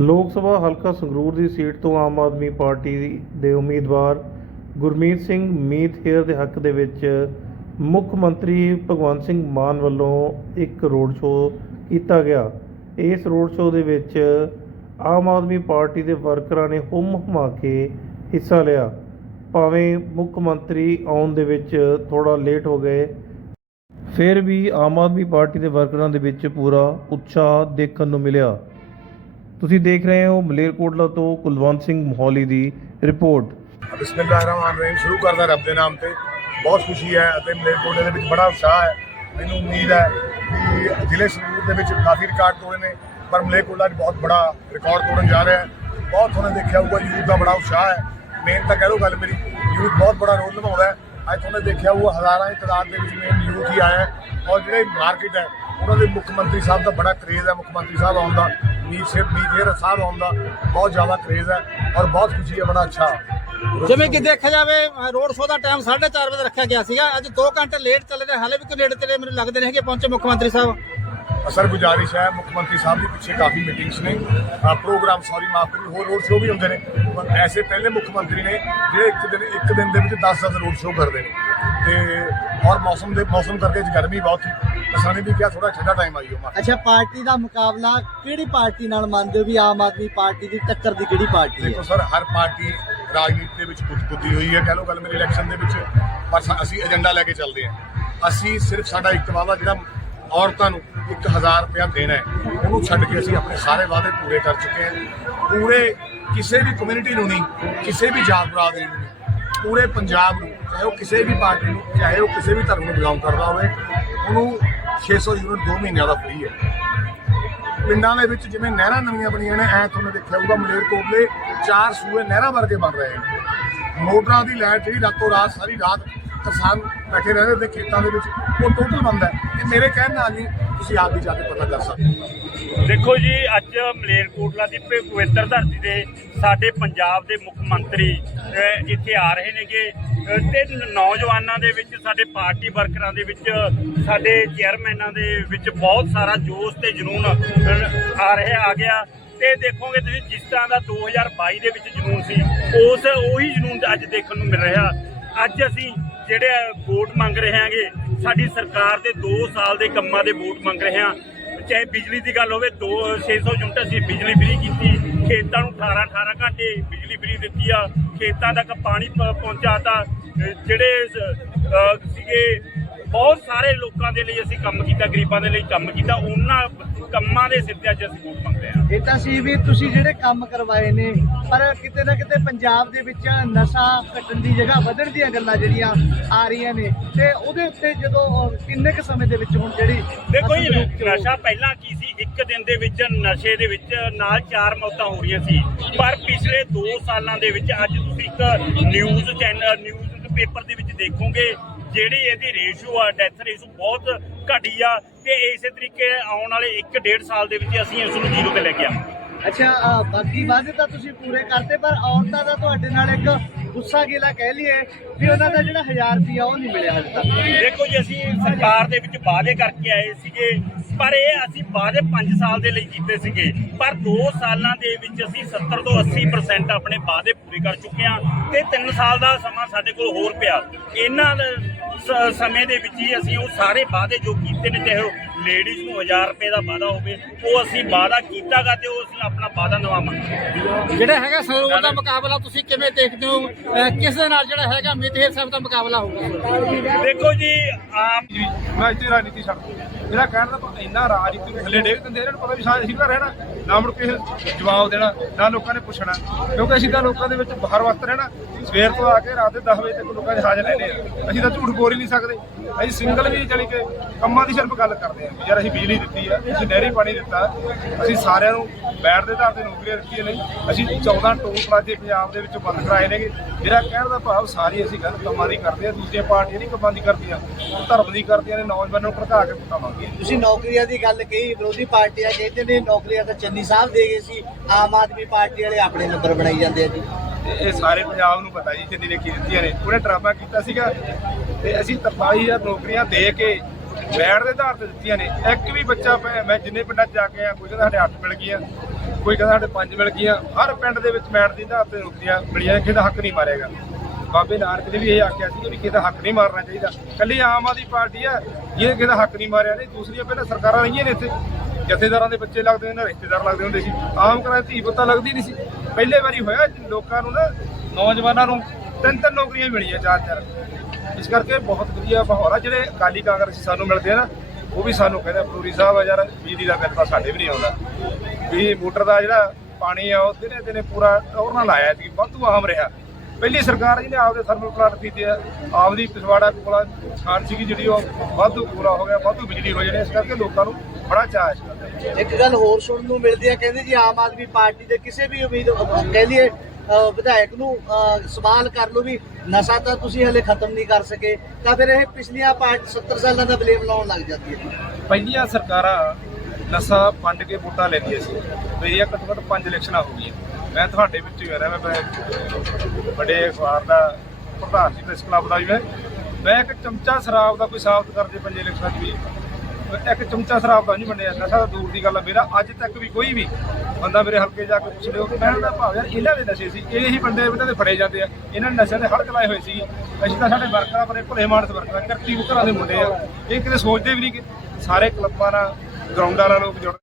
ਲੋਕ ਸਭਾ ਹਲਕਾ ਸੰਗਰੂਰ ਦੀ ਸੀਟ ਤੋਂ ਆਮ ਆਦਮੀ ਪਾਰਟੀ ਦੇ ਉਮੀਦਵਾਰ ਗੁਰਮੀਤ ਸਿੰਘ ਮੀਤ ਹੇਅਰ ਦੇ ਹੱਕ ਦੇ ਵਿੱਚ ਮੁੱਖ ਮੰਤਰੀ ਭਗਵੰਤ ਸਿੰਘ ਮਾਨ ਵੱਲੋਂ ਇੱਕ ਰੋਡ ਸ਼ੋਅ ਕੀਤਾ ਗਿਆ। ਇਸ ਰੋਡ ਸ਼ੋਅ ਦੇ ਵਿੱਚ ਆਮ ਆਦਮੀ ਪਾਰਟੀ ਦੇ ਵਰਕਰਾਂ ਨੇ ਹੁੰਮ ਹੁਮਾ ਕੇ ਹਿੱਸਾ ਲਿਆ। ਭਾਵੇਂ ਮੁੱਖ ਮੰਤਰੀ ਆਉਣ ਦੇ ਵਿੱਚ ਥੋੜਾ ਲੇਟ ਹੋ ਗਏ, ਫਿਰ ਵੀ ਆਮ ਆਦਮੀ ਪਾਰਟੀ ਦੇ ਵਰਕਰਾਂ ਦੇ ਵਿੱਚ ਪੂਰਾ ਉਤਸ਼ਾਹ ਦੇਖਣ ਨੂੰ ਮਿਲਿਆ। ਤੁਸੀਂ ਦੇਖ ਰਹੇ ਹੋ ਮਲੇਰਕੋਟਲਾ ਤੋਂ ਕੁਲਵੰਤ ਸਿੰਘ ਮੋਹਾਲੀ ਦੀ ਰਿਪੋਰਟ। ਬਿਸਮਿਲ੍ਲਾਹਿਰਰਹਿਮਾਨਿਰਰਹੀਮ, ਸ਼ੁਰੂ ਕਰਦਾ ਰੱਬ ਦੇ ਨਾਮ ਤੇ। ਬਹੁਤ ਖੁਸ਼ੀ ਹੈ ਅਤੇ ਮਲੇਰਕੋਟਲੇ ਦੇ ਵਿੱਚ ਬੜਾ ਉਤਸ਼ਾਹ ਹੈ। ਮੈਨੂੰ ਉਮੀਦ ਹੈ ਕਿ ਜ਼ਿਲ੍ਹੇ ਸੰਗਰੂਰ ਦੇ ਵਿੱਚ ਕਾਫੀ ਰਿਕਾਰਡ ਤੋੜੇ ਨੇ, ਪਰ ਮਲੇਰਕੋਟਲਾ 'ਚ ਬਹੁਤ ਬੜਾ ਰਿਕਾਰਡ ਤੋੜਨ ਜਾ ਰਿਹਾ ਹੈ। ਬਹੁਤ ਤੁਹਾਨੂੰ ਦੇਖਿਆ ਹੋਊਗਾ, ਯੂਥ ਦਾ ਬੜਾ ਉਤਸ਼ਾਹ ਹੈ। ਮੇਨ ਤਾਂ ਕਹਿ ਲਓ ਗੱਲ ਮੇਰੀ, ਯੂਥ ਬਹੁਤ ਬੜਾ ਰੋਲ ਨਿਭਾਉਂਦਾ ਹੈ। ਅੱਜ ਤੁਹਾਨੂੰ ਦੇਖਿਆ ਹੋਊਗਾ ਹਜ਼ਾਰਾਂ ਦੀ ਤਾਦਾਦ ਦੇ ਵਿੱਚ ਮੇਨ ਯੂਥ ਹੀ ਆਇਆ ਔਰ ਜਿਹੜੇ ਮਾਰਕੀਟ ਹੈ ਉਹਨਾਂ ਦੇ ਮੁੱਖ ਮੰਤਰੀ ਸਾਹਿਬ ਦਾ ਬੜਾ ਕਰੇਜ਼ ਹੈ, ਮੁੱਖ ਮੰਤਰੀ ਸਾਹਿਬ ਆਉਣ ਦਾ, ਮੀਰ ਸੇ ਮੀਰ ਸਾਹਿਬ ਆਉਣ ਦਾ ਬਹੁਤ ਜ਼ਿਆਦਾ ਕਰੇਜ਼ ਹੈ ਔਰ ਬਹੁਤ ਖੁਸ਼ੀ ਹੈ, ਬੜਾ ਅੱਛਾ। ਜਿਵੇਂ ਕਿ ਦੇਖਿਆ ਜਾਵੇ ਰੋਡ ਸ਼ੋਅ ਦਾ ਟਾਈਮ 4:30 ਵਜੇ ਰੱਖਿਆ ਗਿਆ ਸੀਗਾ। ਅੱਜ 2 ਘੰਟੇ ਲੇਟ ਚੱਲ ਰਹੇ, ਹਾਲੇ ਵੀ ਕੋਈ ਨੇੜੇ ਤੇੜੇ ਮੈਨੂੰ ਲੱਗਦੇ ਨਹੀਂ ਕਿ ਪਹੁੰਚੇ ਮੁੱਖ ਮੰਤਰੀ ਸਾਹਿਬ। ਅਸਰ ਗੁਜ਼ਾਰਿਸ਼ ਹੈ ਮੁੱਖ ਮੰਤਰੀ ਸਾਹਿਬ ਦੀ ਪਿੱਛੇ ਕਾਫੀ ਮੀਟਿੰਗਸ ਨੇ। ਪ੍ਰੋਗਰਾਮ ਸੌਰੀ ਮਾਫ ਕਰੀ ਹੋਰ ਰੋਡ ਸ਼ੋਅ ਵੀ ਹੁੰਦੇ ਨੇ। ਪਰ ਐਸੇ ਪਹਿਲੇ ਮੁੱਖ ਮੰਤਰੀ ਨੇ ਜਿਹੜੇ ਇੱਕ ਦਿਨ ਇੱਕ ਦਿਨ ਦੇ ਵਿੱਚ 10-10 ਰੋਡ ਸ਼ੋਅ ਕਰਦੇ ਨੇ। ਤੇ ਔਰ ਮੌਸਮ ਦੇ ਮੌਸਮ ਕਰਕੇ ਗਰਮੀ ਬਹੁਤ ਸੀ। ਤਾਂ ਸਾਨੂੰ ਵੀ ਕਿਹਾ ਥੋੜਾ ਠੰਡਾ ਟਾਈਮ ਆਈਓ ਮਾ ਅੱਛਾ ਪਾਰਟੀ ਦਾ ਮੁਕਾਬਲਾ ਕਿਹੜੀ ਪਾਰਟੀ ਨਾਲ ਮੰਨਦੇ ਹੋ ਵੀ ਆਮ ਆਦਮੀ ਪਾਰਟੀ ਦੀ ਟੱਕਰ ਦੀ ਕਿਹੜੀ ਪਾਰਟੀ ਦੇਖੋ ਹੈ? ਸਰ ਹਰ ਪਾਰਟੀ ਰਾਜਨੀਤੀ ਦੇ ਵਿੱਚ ਕੁੱਦ ਕੁੱਦੀ ਹੋਈ ਹੈ। ਕਹਿ ਲਓ ਗੱਲ ਮੇਰੀ ਇਲੈਕਸ਼ਨ ਦੇ ਵਿੱਚ ਪਰ ਅਸੀਂ ਏਜੰਡਾ ਲੈ ਕੇ ਚੱਲਦੇ ਹਾਂ। ਅਸੀਂ ਸਿਰਫ ਸਾਡਾ ਇੱਕ ਵਾਅਦਾ ਜਿਹੜਾ ਔਰਤਾਂ ਨੂੰ 1000 ਰੁਪਇਆ ਦੇਣਾ ਹੈ। ਉਹਨੂੰ ਛੱਡ ਕੇ ਅਸੀਂ ਆਪਣੇ ਸਾਰੇ ਵਾਅਦੇ ਪੂਰੇ ਕਰ ਚੁੱਕੇ ਹਾਂ। ਪੂਰੇ ਕਿਸੇ ਵੀ ਕਮਿਊਨਿਟੀ ਨੂੰ ਨਹੀਂ, ਕਿਸੇ ਵੀ ਜਾਤ ਬਰਾਦਰੀ ਨੂੰ ਪੂਰੇ ਪੰਜਾਬ ਨੂੰ, ਚਾਹੇ ਉਹ ਕਿਸੇ ਵੀ ਪਾਰਟੀ ਨੂੰ, ਚਾਹੇ ਉਹ ਕਿਸੇ ਵੀ ਧਰਮ ਨੂੰ ਬਿਲੋਂਗ ਕਰਦਾ ਹੋਵੇ, ਉਹਨੂੰ 600 ਯੂਨਿਟ 2 ਮਹੀਨਿਆਂ ਦਾ ਫ੍ਰੀ ਹੈ। ਪਿੰਡਾਂ ਦੇ ਵਿੱਚ ਜਿਵੇਂ ਨਹਿਰਾਂ ਨਵੀਆਂ ਬਣੀਆਂ ਨੇ, ਐ ਤੁਹਾਨੂੰ ਦੇਖਿਆ ਹੋਊਗਾ ਮਲੇਰਕੋਟਲੇ ਚਾਰ ਸੂਏ ਨਹਿਰਾਂ ਵਰਗੇ ਬਣ ਰਹੇ ਨੇ। ਮੋਟਰਾਂ ਦੀ ਲਾਈਟ ਜਿਹੜੀ ਰਾਤੋਂ ਰਾਤ, ਸਾਰੀ ਰਾਤ ਕਿਸਾਨ ਬੈਠੇ ਰਹਿੰਦੇ ਤੇ ਖੇਤਾਂ ਦੇ ਵਿੱਚ, ਉਹ ਟੋਟਲ ਬੰਦ ਹੈ। ਇਹ ਮੇਰੇ ਕਹਿਣ ਨਾਲ ਨਹੀਂ ਤੁਸੀਂ ਆਪ ਵੀ ਜਾ ਕੇ ਪਤਾ ਕਰ ਸਕਦੇ ਦੇਖੋ ਜੀ, ਅੱਜ ਮਲੇਰਕੋਟਲਾ ਦੀ ਪਵਿੱਤਰ ਧਰਤੀ ਤੇ ਸਾਡੇ ਪੰਜਾਬ ਦੇ ਮੁੱਖ ਮੰਤਰੀ ਇੱਥੇ ਆ ਰਹੇ ਨੇਗੇ। ਤੇ ਨੌਜਵਾਨਾਂ ਦੇ ਵਿੱਚ, ਸਾਡੇ ਪਾਰਟੀ ਵਰਕਰਾਂ ਦੇ ਵਿੱਚ, ਸਾਡੇ ਚੇਅਰਮੈਨਾਂ ਦੇ ਵਿੱਚ ਬਹੁਤ ਸਾਰਾ ਜੋਸ਼ ਤੇ ਜਨੂਨ ਆ ਰਿਹਾ, ਆ ਗਿਆ। ਤੇ ਦੇਖੋਗੇ ਤੁਸੀਂ, ਜਿਸ ਤਰ੍ਹਾਂ ਦਾ 2022 ਦੇ ਵਿੱਚ ਜਨੂਨ ਸੀ, ਉਸ, ਉਹੀ ਜਨੂਨ ਅੱਜ ਦੇਖਣ ਨੂੰ ਮਿਲ ਰਿਹਾ। ਅੱਜ ਅਸੀਂ ਜਿਹੜੇ ਵੋਟ ਮੰਗ ਰਹੇ ਹਾਂਗੇ, ਸਾਡੀ ਸਰਕਾਰ ਦੇ 2 ਸਾਲ ਦੇ ਕੰਮਾਂ ਦੇ ਵੋਟ ਮੰਗ ਰਹੇ ਹਾਂ। ਚਾਹੇ ਬਿਜਲੀ ਦੀ ਗੱਲ ਹੋਵੇ 2 600 ਯੂਨਿਟ ਅਸੀਂ ਬਿਜਲੀ ਫ੍ਰੀ ਕੀਤੀ, ਖੇਤਾਂ ਨੂੰ 18 18 ਘੰਟੇ ਬਿਜਲੀ ਫ੍ਰੀ ਦਿੱਤੀ ਆ, ਖੇਤਾਂ ਤੱਕ ਪਾਣੀ ਪ- ਪਹੁੰਚਾਤਾ ਅਹ ਜਿਹੜੇ ਸੀਗੇ ਬਹੁਤ ਸਾਰੇ ਲੋਕਾਂ ਦੇ ਲਈ ਅਸੀਂ ਕੰਮ ਕੀਤਾ ਗਰੀਬਾਂ ਦੇ ਲਈ ਕੰਮ ਕੀਤਾ ਉਹਨਾਂ ਕੰਮਾਂ ਦੇ ਸਿਰ ਤੇ ਅੱਜ ਅਸੀਂ ਵੋਟ ਮੰਗਦੇ ਹਾਂ। ਇਹ ਤਾਂ ਸੀ ਵੀ ਤੁਸੀਂ ਜਿਹੜੇ ਕੰਮ ਕਰਵਾਏ ਨੇ ਪਰ ਕਿਤੇ ਨਾ ਕਿਤੇ ਪੰਜਾਬ ਦੇ ਵਿੱਚ ਨਸ਼ਾ ਘਟਣ ਦੀ ਜਗ੍ਹਾ ਵਧਣ ਦੀਆਂ ਗੱਲਾਂ ਜਿਹੜੀਆਂ ਆ ਰਹੀਆਂ ਨੇ ਤੇ ਉਹਦੇ ਉੱਤੇ ਜਦੋਂ ਕਿੰਨੇ ਕੁ ਸਮੇਂ ਦੇ ਵਿੱਚ ਹੁਣ ਜਿਹੜੀ ਦੇਖੋ ਜੀ ਨਸ਼ਾ ਪਹਿਲਾਂ ਕੀ ਸੀ? ਇੱਕ ਦਿਨ ਦੇ ਵਿੱਚ ਨਸ਼ੇ ਦੇ ਵਿੱਚ ਨਾਲ ਚਾਰ ਮੌਤਾਂ ਹੋ ਰਹੀਆਂ ਸੀ। ਪਰ ਪਿਛਲੇ 2 ਸਾਲਾਂ ਦੇ ਵਿੱਚ ਅੱਜ ਤੁਸੀਂ ਇੱਕ ਨਿਊਜ਼ ਚੈਨਲ ਨਿਊਜ਼ ਪੇਪਰ ਦੇ ਵਿੱਚ ਦੇਖੋਗੇ ਜਿਹੜੀ ਇਹਦੀ ਰੇਸ਼ੋ ਆ ਡੈਥ ਰੇਸ਼ੋ ਬਹੁਤ ਘਟੀ ਆ ਤੇ ਇਸੇ ਤਰੀਕੇ ਆਉਣ ਵਾਲੇ 1.5 ਸਾਲ ਦੇ ਵਿੱਚ ਅਸੀਂ ਇਸ ਨੂੰ ਜ਼ੀਰੋ ਤੇ ਲੈ ਕੇ ਆਵਾਂਗੇ। ਅੱਛਾ ਬਾਕੀ ਵਾਅਦੇ ਤਾਂ ਤੁਸੀਂ ਪੂਰੇ ਕਰਤੇ ਪਰ ਔਰਤਾਂ ਦਾ ਤੁਹਾਡੇ ਨਾਲ ਇੱਕ ਗੁੱਸਾ ਗਿਲਾ ਕਹਿ ਲਈਏ ਵੀ ਉਹਨਾਂ ਦਾ ਜਿਹੜਾ 1000 ਰੁਪਿਆ ਉਹ ਨਹੀਂ ਮਿਲਿਆ ਹਜੇ ਤੱਕ। ਦੇਖੋ ਜੀ ਅਸੀਂ ਸਰਕਾਰ ਦੇ ਵਿੱਚ ਵਾਅਦੇ ਕਰਕੇ ਆਏ ਸੀਗੇ ਪਰ ਇਹ ਅਸੀਂ ਵਾਅਦੇ 5 ਸਾਲ ਦੇ ਲਈ ਕੀਤੇ ਸੀਗੇ। ਪਰ 2 ਸਾਲਾਂ ਦੇ ਵਿੱਚ ਅਸੀਂ 70 ਤੋਂ 80% ਆਪਣੇ ਵਾਅਦੇ ਪੂਰੇ ਕਰ ਚੁੱਕੇ ਹਾਂ ਤੇ 3 ਸਾਲ ਦਾ ਸਮਾਂ ਸਾਡੇ ਕੋਲ ਹੋਰ ਪਿਆ। ਇਹਨਾਂ ਸਮੇਂ ਦੇ ਵਿੱਚ ਹੀ ਅਸੀਂ ਉਹ ਸਾਰੇ ਵਾਅਦੇ ਜੋ ਕੀਤੇ ਨੇ ਚਾਹੇ ਉਹ ਲੇਡੀਜ਼ ਨੂੰ 1000 ਰੁਪਏ ਦਾ ਵਾਅਦਾ ਹੋਵੇ ਉਹ ਅਸੀਂ ਵਾਅਦਾ ਕੀਤਾਗਾ ਤੇ ਉਹ ਅਸੀਂ ਆਪਣਾ ਵਾਅਦਾ ਨਵਾਂ ਮੰਗਾਂਗੇ ਜਿਹੜਾ ਹੈਗਾ ਸਰੋਵਰ ਦਾ ਮੁਕਾਬਲਾ ਤੁਸੀਂ ਕਿਵੇਂ ਦੇਖਦੇ ਹੋ? ਕਿਸ ਦੇ ਨਾਲ ਜਿਹੜਾ ਹੈਗਾ ਮਿਤੇਰ ਸਾਹਿਬ ਦਾ ਮੁਕਾਬਲਾ ਹੋਊਗਾ? ਦੇਖੋ ਜੀ ਆਮ ਮੈਂ ਇੱਥੇ ਰਾਜਨੀਤੀ ਛੱਡ ਮੇਰਾ ਕਹਿਣ ਦਾ ਇੰਨਾ ਰਾਜਨੀਤੀ ਨੂੰ ਥੱਲੇ ਡੇਗ ਦਿੰਦੇ ਇਹਨਾਂ ਨੂੰ ਪਤਾ ਵੀ ਸਾਰੇ ਅਸੀਂ ਤਾਂ ਰਹਿਣਾ ਨਾ ਮੁੜ ਕੇ ਜਵਾਬ ਦੇਣਾ ਨਾ ਲੋਕਾਂ ਨੇ ਪੁੱਛਣਾ। ਕਿਉਂਕਿ ਅਸੀਂ ਤਾਂ ਲੋਕਾਂ ਦੇ ਵਿੱਚ ਬਾਹਰ ਵਸਤ ਰਹਿਣਾ ਸਵੇਰ ਤੋਂ ਆ ਕੇ ਰਾਤ ਦੇ 10 ਵਜੇ ਤੱਕ ਲੋਕਾਂ ਦੇ ਹਾਜ਼ਰ ਰਹਿੰਦੇ ਆ। ਅਸੀਂ ਤਾਂ ਝੂਠ ਬੋਲ ਹੀ ਨਹੀਂ ਸਕਦੇ। ਅਸੀਂ ਸਿੰਗਲ ਵੀ ਜਾਣੀ ਕਿ ਕੰਮਾਂ ਦੀ ਸਿਰਫ ਗੱਲ ਕਰਦੇ ਆ। ਯਾਰ ਅਸੀਂ ਬਿਜਲੀ ਦਿੱਤੀ ਆ ਅਸੀਂ ਨਹਿਰੀ ਪਾਣੀ ਦਿੱਤਾ ਅਸੀਂ ਸਾਰਿਆਂ ਨੂੰ ਬੈਠ ਦੇ ਆਧਾਰ ਤੇ ਨੌਕਰੀਆਂ ਦਿੱਤੀਆਂ ਨੇ। ਅਸੀਂ 14 ਟੋਲ ਪਲਾਜ਼ੇ ਪੰਜਾਬ ਦੇ ਵਿੱਚ ਬੰਦ ਕਰਾਏ ਨੇਗੇ। ਮੇਰਾ ਕਹਿਣ ਦਾ ਭਾਵ ਸਾਰੀ ਅਸੀਂ ਗੱਲ ਕੰਮਾਂ ਦੀ ਕਰਦੇ ਆ ਦੂਜੀਆਂ ਪਾਰਟੀਆਂ ਨਹੀਂ ਕੰਮਾਂ ਦੀ ਕਰਦੀਆਂ ਧਰਮ ਦੀ ਕਰਦੀਆਂ ਨੇ ਨੌਜਵਾਨਾਂ ਨੂੰ ਭੜਕਾ ਕੇ ਮੰਗਦੀਆਂ ਤੁਸੀਂ ਨੌਕਰੀਆਂ ਦੀ ਗੱਲ ਕਹੀ ਵਿਰੋਧੀ ਪਾਰਟੀਆਂ ਕਹਿੰਦੇ ਨੇ ਨੌਕਰੀਆਂ ਤਾਂ ਚੰਨੀ ਸਾਹਿਬ ਦੇ ਗਏ ਸੀ ਆਮ ਆਦਮੀ ਪਾਰਟੀ ਵਾਲੇ ਆਪਣੇ ਨੰਬਰ ਬਣਾਈ ਜਾਂਦੇ ਆ ਜੀ। ਇਹ ਸਾਰੇ ਪੰਜਾਬ ਨੂੰ ਪਤਾ ਜੀ ਜਿੰਨੀ ਨੇ ਕੀ ਦਿੱਤੀਆਂ ਨੇ। ਉਹਨੇ ਡਰਾਮਾ ਕੀਤਾ ਸੀਗਾ ਤੇ ਅਸੀਂ 23000 ਨੌਕਰੀਆਂ ਦੇ ਕੇ ਬੈਠ ਦੇ ਆਧਾਰ ਤੇ ਦਿੱਤੀਆਂ ਨੇ। ਇੱਕ ਵੀ ਬੱਚਾ ਮੈਂ ਜਿੰਨੇ ਪਿੰਡਾਂ 'ਚ ਜਾ ਕੇ ਆ ਕੋਈ ਕਹਿੰਦਾ ਸਾਡੇ 8 ਮਿਲ ਗਈਆਂ, ਕੋਈ ਕਹਿੰਦਾ ਸਾਡੇ ਪੰਜ ਮਿਲ ਗਈਆਂ। ਹਰ ਪਿੰਡ ਦੇ ਵਿੱਚ ਮੈਟ ਦੀ ਆਧਾਰ ਤੇ ਨੌਕਰੀਆਂ ਮਿਲੀਆਂ ਕਿਸੇ ਹੱਕ ਨਹੀਂ ਮਾਰੇਗਾ ਬਾਬੇ ਨਾਨਕ ਨੇ ਵੀ ਇਹ ਆਖਿਆ ਸੀ ਕਿ ਕਿਸੇ ਦਾ ਹੱਕ ਨਹੀਂ ਮਾਰਨਾ ਚਾਹੀਦਾ। ਕੱਲੀ ਆਮ ਆਦਮੀ ਪਾਰਟੀ ਆ, ਜਿਹਨੇ ਕਿਸੇ ਦਾ ਹੱਕ ਨਹੀਂ ਮਾਰਿਆ ਨਹੀਂ ਦੂਸਰੀਆਂ ਪਹਿਲਾਂ ਸਰਕਾਰਾਂ ਰਹੀਆਂ ਨੇ ਇੱਥੇ। ਜਥੇਦਾਰਾਂ ਦੇ ਬੱਚੇ ਲੱਗਦੇ ਉਹਨਾਂ ਰਿਸ਼ਤੇਦਾਰ ਲੱਗਦੇ ਹੁੰਦੇ ਸੀ। ਆਮ ਘਰਾਂ 'ਚ ਧੀ ਪੁੱਤਾਂ ਲੱਗਦੀ ਨਹੀਂ ਸੀ। ਪਹਿਲੇ ਵਾਰੀ ਹੋਇਆ, ਲੋਕਾਂ ਨੂੰ ਨਾ, ਨੌਜਵਾਨਾਂ ਨੂੰ ਤਿੰਨ ਤਿੰਨ ਨੌਕਰੀਆਂ ਮਿਲੀਆਂ ਚਾਰ ਚਾਰ। ਇਸ ਕਰਕੇ ਬਹੁਤ ਵਧੀਆ ਮਾਹੌਲ ਆ, ਜਿਹੜੇ ਅਕਾਲੀ ਕਾਂਗਰਸੀ ਸਾਨੂੰ ਮਿਲਦੇ ਆ ਨਾ, ਉਹ ਵੀ ਸਾਨੂੰ ਕਹਿੰਦੇ ਪੂਰੀ ਸਾਹਿਬ ਆ ਯਾਰ, ਬਿਜਲੀ ਦਾ ਬਿੱਲ ਤਾਂ ਸਾਡੇ ਵੀ ਨਹੀਂ ਆਉਂਦਾ। ਵੀ ਮੋਟਰ ਦਾ ਜਿਹੜਾ ਪਾਣੀ ਆ, ਉਹ ਦਿਨੇ ਦਿਨੇ ਪੂਰਾ ਟੌਰ ਨਾਲ ਲਾਇਆ ਸੀ, ਵਾਧੂ ਆਮ ਰਿਹਾ। ਪਹਿਲੀ ਸਰਕਾਰ ਜਿਹਨੇ ਆਪਦੇ ਥਰਮਲ ਪਲਾਂਟ ਕੀਤੇ ਆ, ਆਪਦੀ ਪਿਛਵਾੜਾ ਕੋਲਾ ਖਾਨ ਸੀਗੀ ਜਿਹੜੀ ਉਹ, ਵਾਧੂ ਪੂਰਾ ਹੋ ਗਿਆ, ਵਾਧੂ ਬਿਜਲੀ ਹੋ ਜਾਣੀ, ਇਸ ਕਰਕੇ ਲੋਕਾਂ ਨੂੰ ਬੜਾ ਚਾਅ ਇਸ ਇੱਕ ਗੱਲ ਹੋਰ ਸੁਣਨ ਨੂੰ ਮਿਲਦੀ ਹੈ ਕਹਿੰਦੇ ਜੀ ਆਮ ਆਦਮੀ ਪਾਰਟੀ ਦੇ ਕਿਸੇ ਵੀ ਉਮੀਦ ਕਹਿ ਲਈਏ ਵਿਧਾਇਕ ਨੂੰ ਸਵਾਲ ਕਰ ਲਓ ਵੀ ਨਸ਼ਾ ਤਾਂ ਤੁਸੀਂ ਹਲੇ ਖਤਮ ਨਹੀਂ ਕਰ ਸਕੇ, ਤਾਂ ਫਿਰ ਇਹ ਪਿਛਲੀਆਂ ਪਾਰਟੀ 70 ਸਾਲਾਂ ਦਾ ਬਲੇਮ ਲਾਉਣ ਲੱਗ ਜਾਂਦੀ ਹੈ। ਪਹਿਲੀਆਂ ਸਰਕਾਰਾਂ ਨਸ਼ਾ ਵੰਡ ਕੇ ਵੋਟਾਂ ਲੈਂਦੀਆਂ ਸੀ ਮੇਰੀਆਂ ਘੱਟੋ ਘੱਟ ਪੰਜ ਇਲੈਕਸ਼ਨਾਂ ਹੋ ਗਈਆਂ। ਮੈਂ ਤੁਹਾਡੇ ਵਿੱਚ ਹੀ ਹੋ ਰਿਹਾ, ਮੈਂ ਵੱਡੇ ਅਖਬਾਰ ਦਾ ਪ੍ਰਧਾਨ ਸੀ ਪ੍ਰੈਸ ਕਲੱਬ ਦਾ ਵੀ ਮੈਂ। ਮੈਂ ਇੱਕ ਚਮਚਾ ਸ਼ਰਾਬ ਦਾ ਕੋਈ ਸਾਬਤ ਕਰਦੇ ਪੰਜ ਇਲੈਕਸ਼ਨਾਂ 'ਚ ਵੀ ਇੱਕ ਚਮਚਾ ਸ਼ਰਾਬ ਦਾ ਨਹੀਂ ਵੰਡਿਆ ਨਸ਼ਾ ਤਾਂ ਦੂਰ ਦੀ ਗੱਲ ਆ। ਮੇਰਾ ਅੱਜ ਤੱਕ ਵੀ ਕੋਈ ਵੀ ਬੰਦਾ ਮੇਰੇ ਹਲਕੇ ਜਾ ਕੇ ਪੁੱਛ ਲਿਓ ਕਹਿਣ ਦਾ ਭਾਵ ਯਾਰ ਇਹਨਾਂ ਦੇ ਨਸ਼ੇ ਸੀ, ਇਹ ਹੀ ਬੰਦੇ ਇਹਨਾਂ ਦੇ ਫੜੇ ਜਾਂਦੇ ਆ। ਇਹਨਾਂ ਨੇ ਨਸ਼ਿਆਂ ਦੇ ਹੜਕ ਲਾਏ ਹੋਏ ਸੀ। ਅਸੀਂ ਤਾਂ ਸਾਡੇ ਵਰਕਰਾਂ ਬੜੇ ਭੁਲੇ ਮਾਨਸ ਵਰਕਰਾਂ, ਕਰਤੀ ਘਰਾਂ ਦੇ ਮੁੰਡੇ ਆ। ਇਹ ਕਿਤੇ ਸੋਚਦੇ ਵੀ ਨਹੀਂ ਕਿ ਸਾਰੇ ਕਲੱਬਾਂ ਨਾਲ, ਗਰਾਊਂਡਾਂ ਨਾਲ ਲੋਕ ਜੁੜ